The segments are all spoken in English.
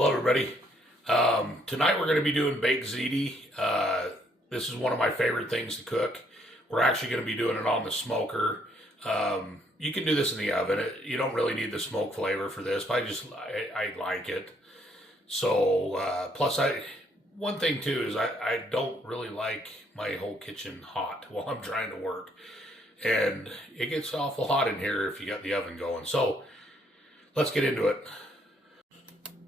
Hello everybody. Tonight we're going to be doing baked ziti. This is one of my favorite things to cook. We're actually going to be doing it on the smoker. You can do this in the oven. You don't really need the smoke flavor for this, but I like it. So plus one thing too is I don't really like my whole kitchen hot while I'm trying to work. And it gets awful hot in here if you got the oven going. So let's get into it.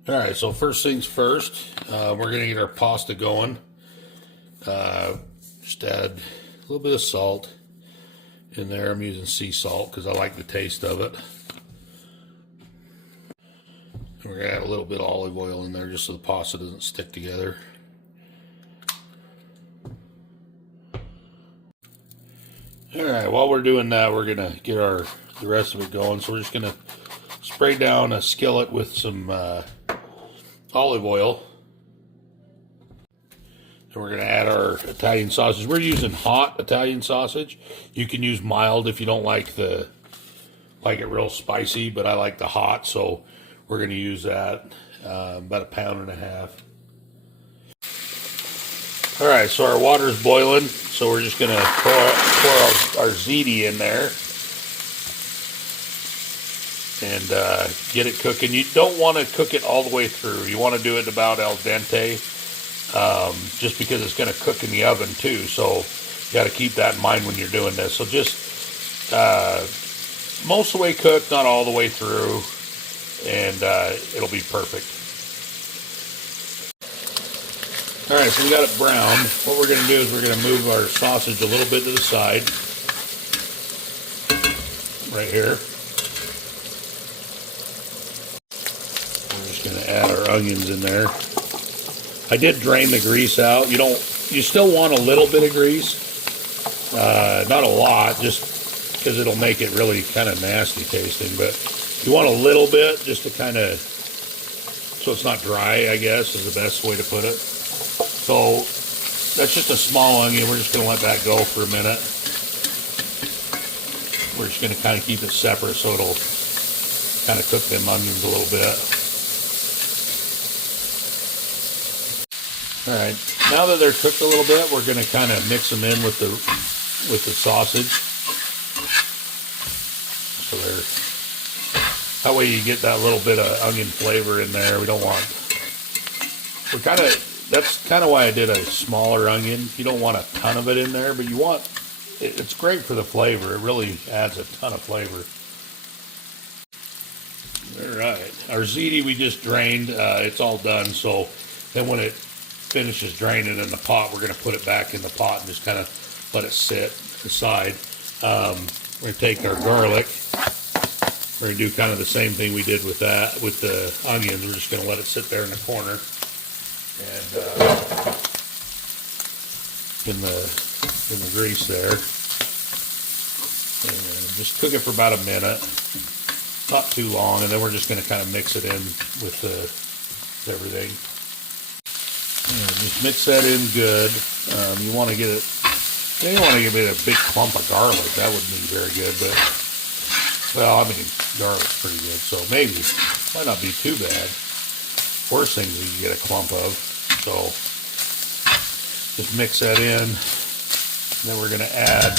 All right, so first things first, we're going to get our pasta going. Just add a little bit of salt in there. I'm using sea salt because I like the taste of it. And we're going to add a little bit of olive oil in there just so the pasta doesn't stick together. All right, while we're doing that, we're going to get the rest of it going. So we're just going to spray down a skillet with some olive oil. And we're going to add our Italian sausage. We're using hot Italian sausage. You can use mild if you don't like it real spicy, but I like the hot, so we're going to use that, about 1.5 pounds. All right, so our water's boiling, so we're just going to pour our ziti in there and get it cooking. You don't want to cook it all the way through. You want to do it about al dente, just because it's going to cook in the oven too. So you got to keep that in mind when you're doing this. So just most of the way cooked, not all the way through, and it'll be perfect. All right, so we got it brown. What we're going to do is we're going to move our sausage a little bit to the side, right here. Going to add our onions in there. I did drain the grease out. You still want a little bit of grease, not a lot, just because it'll make it really kind of nasty tasting. But you want a little bit just to kind of, so it's not dry, I guess, is the best way to put it. So that's just a small onion. We're just going to let that go for a minute. We're just going to kind of keep it separate so it'll kind of cook them onions a little bit. All right, now that they're cooked a little bit, we're going to kind of mix them in with the sausage. So that way you get that little bit of onion flavor in there. That's kind of why I did a smaller onion. You don't want a ton of it in there, but it's great for the flavor. It really adds a ton of flavor. All right, our ziti we just drained. It's all done. So then when it finishes draining in the pot, we're going to put it back in the pot and just kind of let it sit aside. We're going to take our garlic. We're going to do kind of the same thing we did with the onions. We're just going to let it sit there in the corner and in the grease there, and just cook it for about a minute, not too long, and then we're just going to kind of mix it in with everything. Just mix that in good. You don't want to get a big clump of garlic. That wouldn't be very good, but, well, I mean, garlic's pretty good, so maybe, might not be too bad. Worst things you can get a clump of. So, just mix that in. And then we're going to add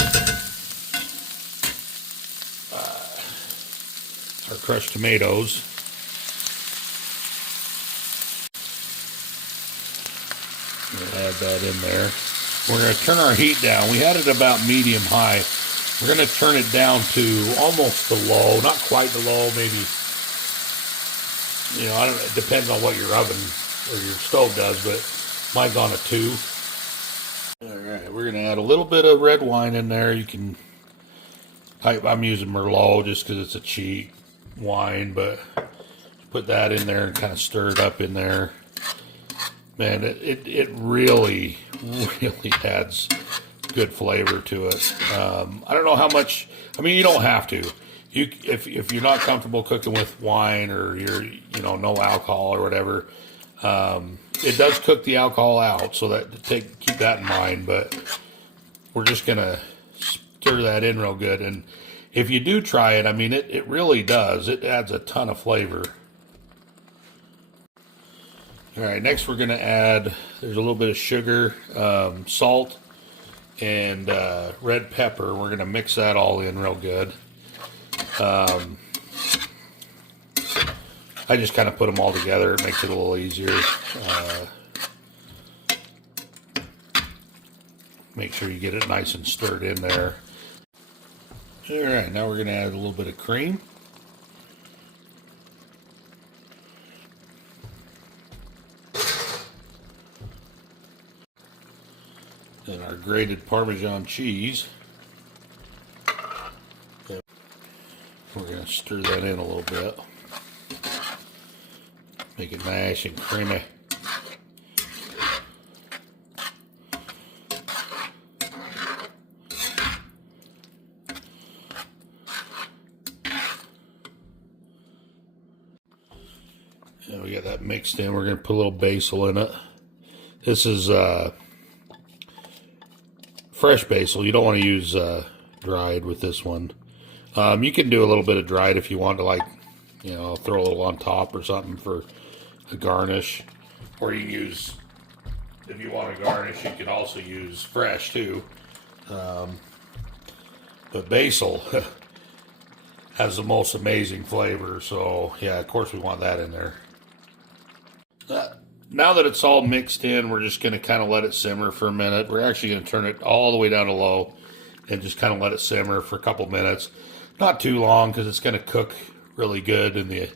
our crushed tomatoes. Add that in there. We're going to turn our heat down. We had it about medium-high. We're going to turn it down to almost the low, not quite the low, maybe, it depends on what your oven or your stove does, but mine's on a 2. All right, we're going to add a little bit of red wine in there. I'm using Merlot just because it's a cheap wine, but put that in there and kind of stir it up in there. Man, it really, really adds good flavor to it. I don't know how much. I mean, you don't have to. If you're not comfortable cooking with wine or you're no alcohol or whatever, it does cook the alcohol out. So keep that in mind. But we're just gonna stir that in real good. And if you do try it, I mean, it really does. It adds a ton of flavor. All right, next we're going to add, there's a little bit of sugar, salt, and red pepper. We're going to mix that all in real good. I just kind of put them all together. It makes it a little easier. Make sure you get it nice and stirred in there. All right, now we're going to add a little bit of cream. And our grated Parmesan cheese. And we're going to stir that in a little bit. Make it nice and creamy. And we got that mixed in. We're going to put a little basil in it. This is fresh basil. You don't want to use dried with this one. You can do a little bit of dried if you want to, like, you know, throw a little on top or something for a garnish. Or you can use, if you want to garnish, you can also use fresh too. But basil has the most amazing flavor, so yeah, of course we want that in there. Now that it's all mixed in, we're just going to kind of let it simmer for a minute. We're actually going to turn it all the way down to low and just kind of let it simmer for a couple minutes. Not too long, because it's going to cook really good in the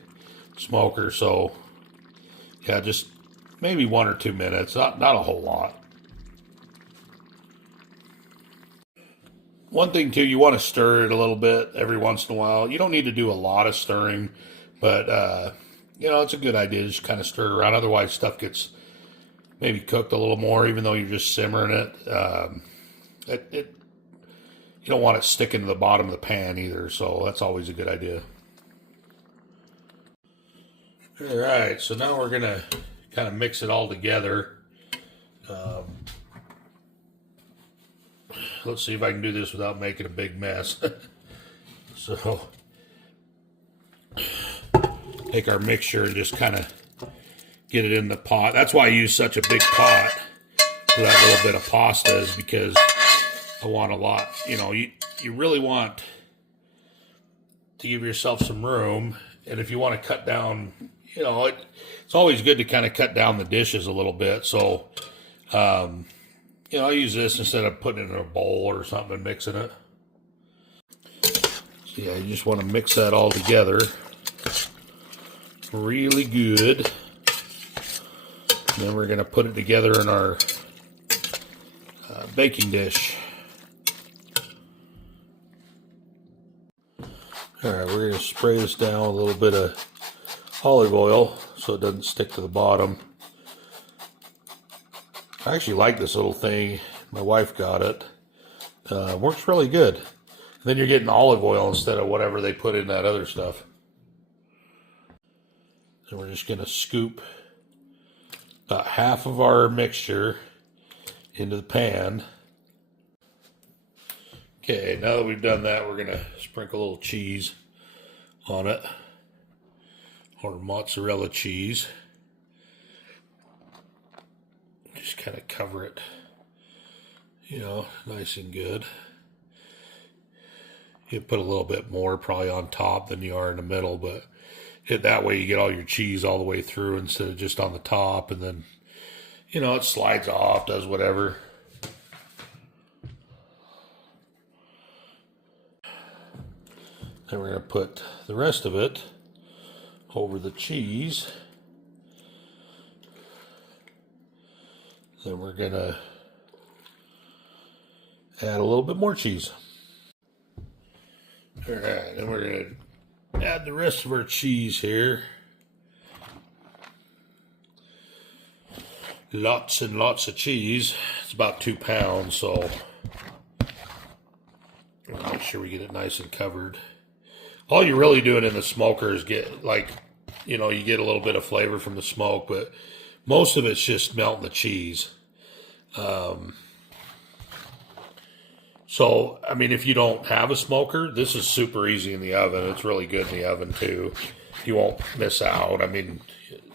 smoker. So yeah, just maybe 1 or 2 minutes, not a whole lot. One thing too, you want to stir it a little bit every once in a while. You don't need to do a lot of stirring, but you know, it's a good idea to just kind of stir it around. Otherwise, stuff gets maybe cooked a little more, even though you're just simmering it. You don't want it sticking to the bottom of the pan either, so that's always a good idea. All right, so now we're gonna kind of mix it all together. Let's see if I can do this without making a big mess. So take our mixture and just kind of get it in the pot. That's why I use such a big pot for that little bit of pasta, is because I want a lot. You know, you really want to give yourself some room, and if you want to cut down, you know, it's always good to kind of cut down the dishes a little bit. So, you know, I use this instead of putting it in a bowl or something and mixing it. So yeah, you just want to mix that all together really good. And then we're going to put it together in our baking dish. All right, we're going to spray this down with a little bit of olive oil so it doesn't stick to the bottom. I actually like this little thing. My wife got it. Works really good. And then you're getting olive oil instead of whatever they put in that other stuff. And we're just going to scoop about half of our mixture into the pan. Okay, now that we've done that, we're going to sprinkle a little cheese on it, or mozzarella cheese. Just kind of cover it, you know, nice and good. You put a little bit more probably on top than you are in the middle, but that way you get all your cheese all the way through instead of just on the top, and then, you know, it slides off, does whatever. Then we're going to put the rest of it over the cheese. Then we're going to add a little bit more cheese. All right, then we're going to add the rest of our cheese here. Lots and lots of cheese. It's about 2 pounds, so we'll make sure we get it nice and covered. All you're really doing in the smoker is get, like, you know, you get a little bit of flavor from the smoke, but most of it's just melting the cheese. So, I mean, if you don't have a smoker, this is super easy in the oven. It's really good in the oven, too. you won't miss out. I mean,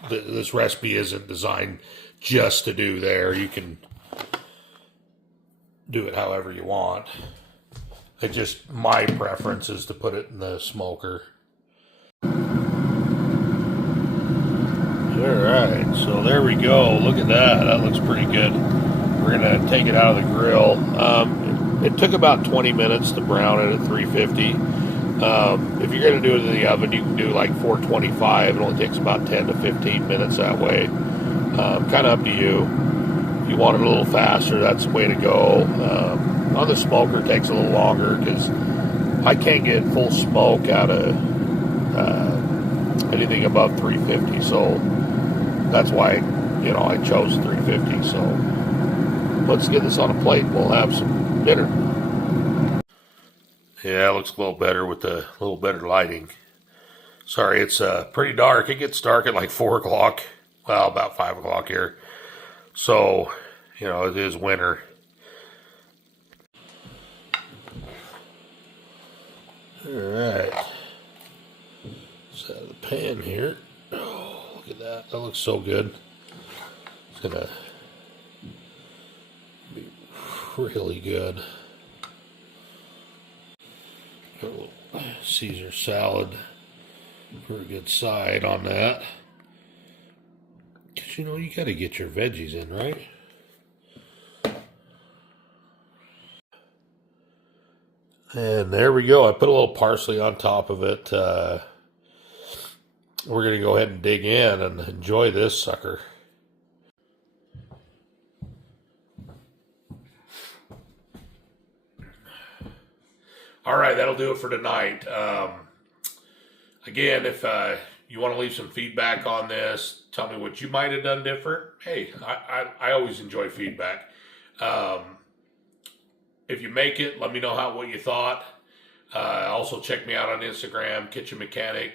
this recipe isn't designed just to do there. You can do it however you want. It's just my preference is to put it in the smoker. Alright, so there we go. Look at that. That looks pretty good. We're going to take it out of the grill. It took about 20 minutes to brown it at 350. If you're going to do it in the oven, you can do like 425. It only takes about 10 to 15 minutes that way. Kind of up to you. If you want it a little faster, that's the way to go. On the smoker, it takes a little longer because I can't get full smoke out of anything above 350. So that's why, I chose 350. So let's get this on a plate. We'll have some dinner. Yeah, it looks a little better with a little better lighting. Sorry, it's pretty dark. It gets dark at like 4 o'clock. Well, about 5 o'clock here. So, it is winter. Alright. It's out of the pan here. Oh, look at that. That looks so good. It's going to be really good. Got a little Caesar salad for a good side on that. Because, you got to get your veggies in, right? And there we go. I put a little parsley on top of it. We're going to go ahead and dig in and enjoy this sucker. All right, that'll do it for tonight. Again, if you want to leave some feedback on this, tell me what you might have done different. Hey, I always enjoy feedback. If you make it, let me know what you thought. Also check me out on Instagram, kitchen_mechanic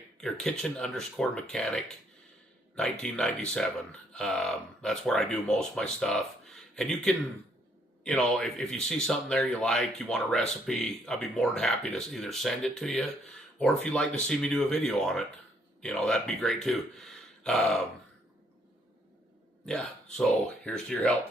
1997. That's where I do most of my stuff. And you can, if you see something there you like, you want a recipe, I'll be more than happy to either send it to you, or if you'd like to see me do a video on it, that'd be great too. Yeah, so here's to your help.